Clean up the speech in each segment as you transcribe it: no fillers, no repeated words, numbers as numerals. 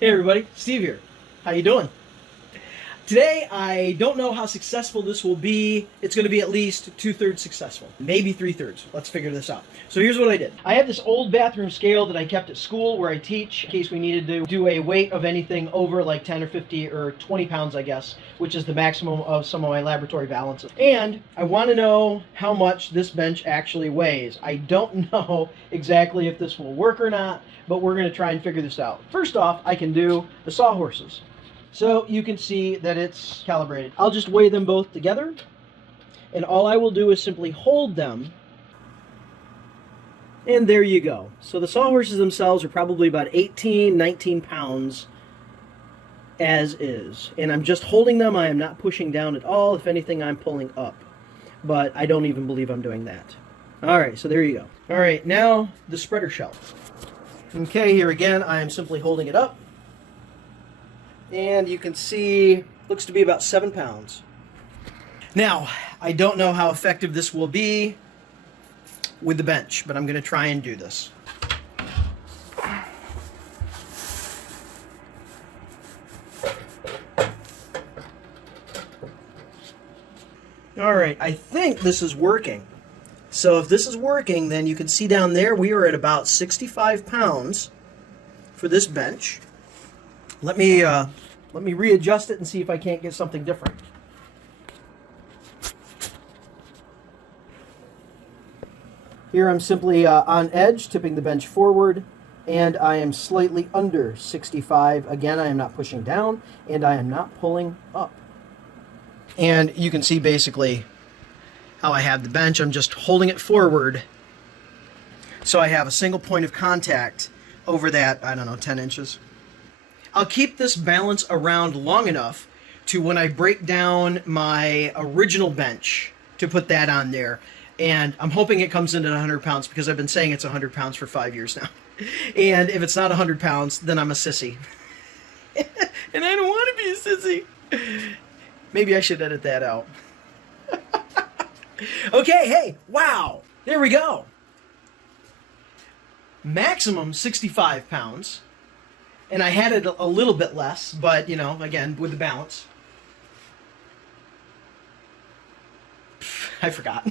Hey everybody, Steve here. How you doing? Today, I don't know how successful this will be. It's going to be at least 2/3 successful, maybe 3/3. Let's figure this out. So here's what I did. I have this old bathroom scale that I kept at school where I teach in case we needed to do a weight of anything over like 10 or 50 or 20 pounds, I guess, which is the maximum of some of my laboratory balances. And I want to know how much this bench actually weighs. I don't know exactly if this will work or not, but we're going to try and figure this out. First off, I can do the sawhorses. So you can see that it's calibrated. I'll just weigh them both together, and all I will do is simply hold them, and there you go. So the sawhorses themselves are probably about 18, 19 pounds as is. And I'm just holding them. I am not pushing down at all. If anything, I'm pulling up. But I don't even believe I'm doing that. All right, so there you go. All right, now the spreader shelf. Okay, here again, I am simply holding it up. And you can see, looks to be about 7 pounds. Now, I don't know how effective this will be with the bench, but I'm going to try and do this. All right, I think this is working. So if this is working, then you can see down there we are at about 65 pounds for this bench. Let me readjust it and see if I can't get something different. Here I'm simply on edge, tipping the bench forward, and I am slightly under 65. Again, I am not pushing down, and I am not pulling up. And you can see basically how I have the bench. I'm just holding it forward, so I have a single point of contact over that, I don't know, 10 inches. I'll keep this balance around long enough to when I break down my original bench to put that on there. And I'm hoping it comes in at 100 pounds because I've been saying it's 100 pounds for 5 years now. And if it's not 100 pounds, then I'm a sissy. And I don't want to be a sissy. Maybe I should edit that out. Okay, hey, wow, there we go. Maximum 65 pounds. And I had it a little bit less, but, you know, again, with the balance. I forgot.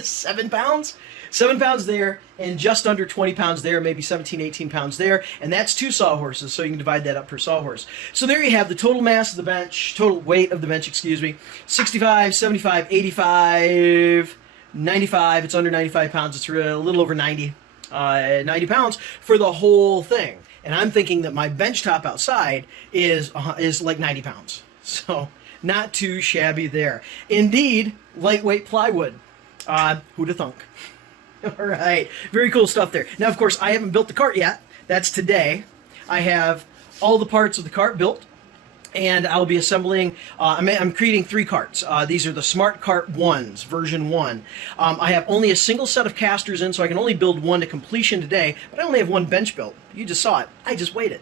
7 pounds? 7 pounds there, and just under 20 pounds there, maybe 17, 18 pounds there. And that's 2 sawhorses, so you can divide that up per sawhorse. So there you have the total mass of the bench, total weight of the bench, excuse me. 65, 75, 85, 95. It's under 95 pounds. It's a little over 90 pounds for the whole thing. And I'm thinking that my bench top outside is like 90 pounds. So not too shabby there. Indeed, lightweight plywood. Who'da thunk? All right, very cool stuff there. Now, of course, I haven't built the cart yet. That's today. I have all the parts of the cart built, and I'll be assembling, I'm creating 3 carts. These are the Smart Cart 1s, version 1. I have only a single set of casters in, so I can only build one to completion today, but I only have one bench built. You just saw it. I just waited.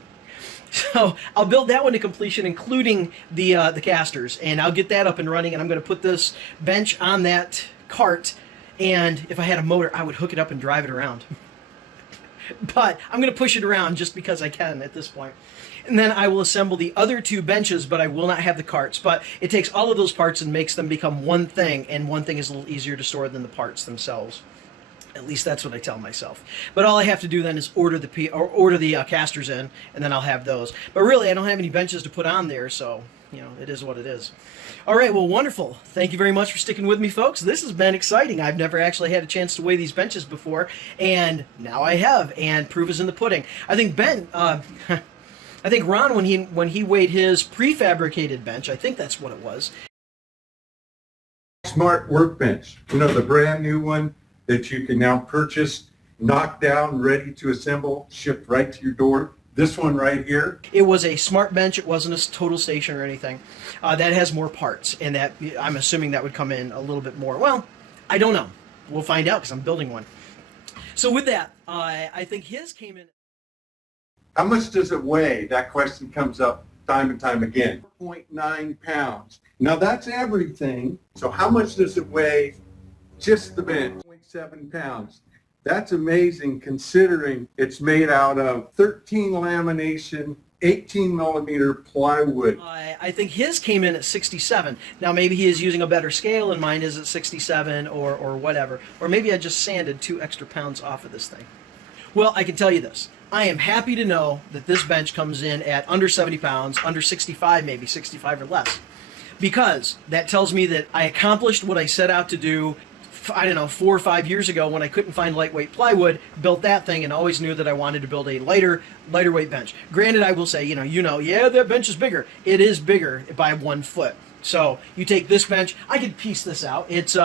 So I'll build that one to completion, including the casters, and I'll get that up and running, and I'm going to put this bench on that cart, and if I had a motor, I would hook it up and drive it around. But I'm going to push it around just because I can at this point. And then I will assemble the other 2 benches, but I will not have the carts. But it takes all of those parts and makes them become one thing, and one thing is a little easier to store than the parts themselves. At least that's what I tell myself. But all I have to do then is order the casters in, and then I'll have those. But really, I don't have any benches to put on there, so, you know, it is what it is. All right, well, wonderful. Thank you very much for sticking with me, folks. This has been exciting. I've never actually had a chance to weigh these benches before, and now I have, and proof is in the pudding. I think I think Ron, when he weighed his prefabricated bench, I think that's what it was. Smart workbench, you know, the brand new one that you can now purchase, knock down, ready to assemble, shipped right to your door. This one right here. It was a smart bench. It wasn't a total station or anything. That has more parts, and that I'm assuming that would come in a little bit more. Well, I don't know. We'll find out because I'm building one. So with that, I think his came in. How much does it weigh? That question comes up time and time again. 4.9 pounds. Now that's everything. So how much does it weigh? Just the bench. 0.7 pounds. That's amazing considering it's made out of 13 lamination, 18 millimeter plywood. I think his came in at 67. Now maybe he is using a better scale and mine is at 67 or whatever. Or maybe I just sanded 2 extra pounds off of this thing. Well, I can tell you this. I am happy to know that this bench comes in at under 70 pounds, under 65 maybe, 65 or less. Because that tells me that I accomplished what I set out to do, I don't know, 4 or 5 years ago when I couldn't find lightweight plywood, built that thing and always knew that I wanted to build a lighter weight bench. Granted, I will say, yeah, that bench is bigger. It is bigger by 1 foot. So you take this bench, I could piece this out. It's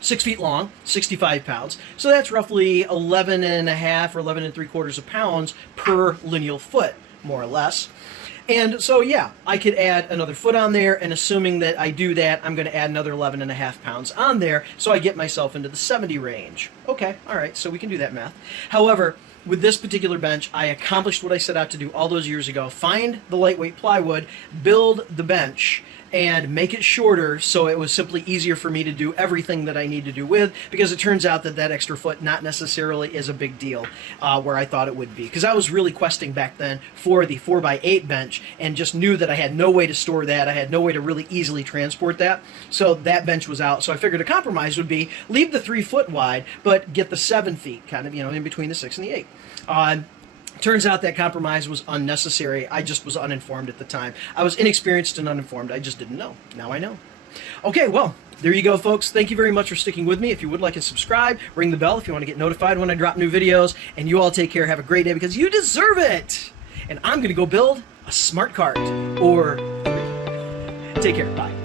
6 feet long, 65 pounds. So that's roughly 11 and a half or 11 3/4 of pounds per lineal foot, more or less. And so, yeah, I could add another foot on there, and assuming that I do that, I'm going to add another 11 and a half pounds on there, so I get myself into the 70 range. Okay, all right, so we can do that math. However, with this particular bench, I accomplished what I set out to do all those years ago. Find the lightweight plywood, build the bench, and make it shorter so it was simply easier for me to do everything that I need to do with, because it turns out that that extra foot not necessarily is a big deal where I thought it would be. Because I was really questing back then for the 4x8 bench and just knew that I had no way to store that. I had no way to really easily transport that. So that bench was out. So I figured a compromise would be leave the 3 foot wide, but get the 7 feet kind of, in between the 6 and the 8. Turns out that compromise was unnecessary. I just was uninformed at the time. I was inexperienced and uninformed. I just didn't know. Now I know. Okay, well, there you go, folks. Thank you very much for sticking with me. If you would like to subscribe, ring the bell if you want to get notified when I drop new videos. And you all take care. Have a great day because you deserve it. And I'm going to go build a smart cart. Or take care. Bye.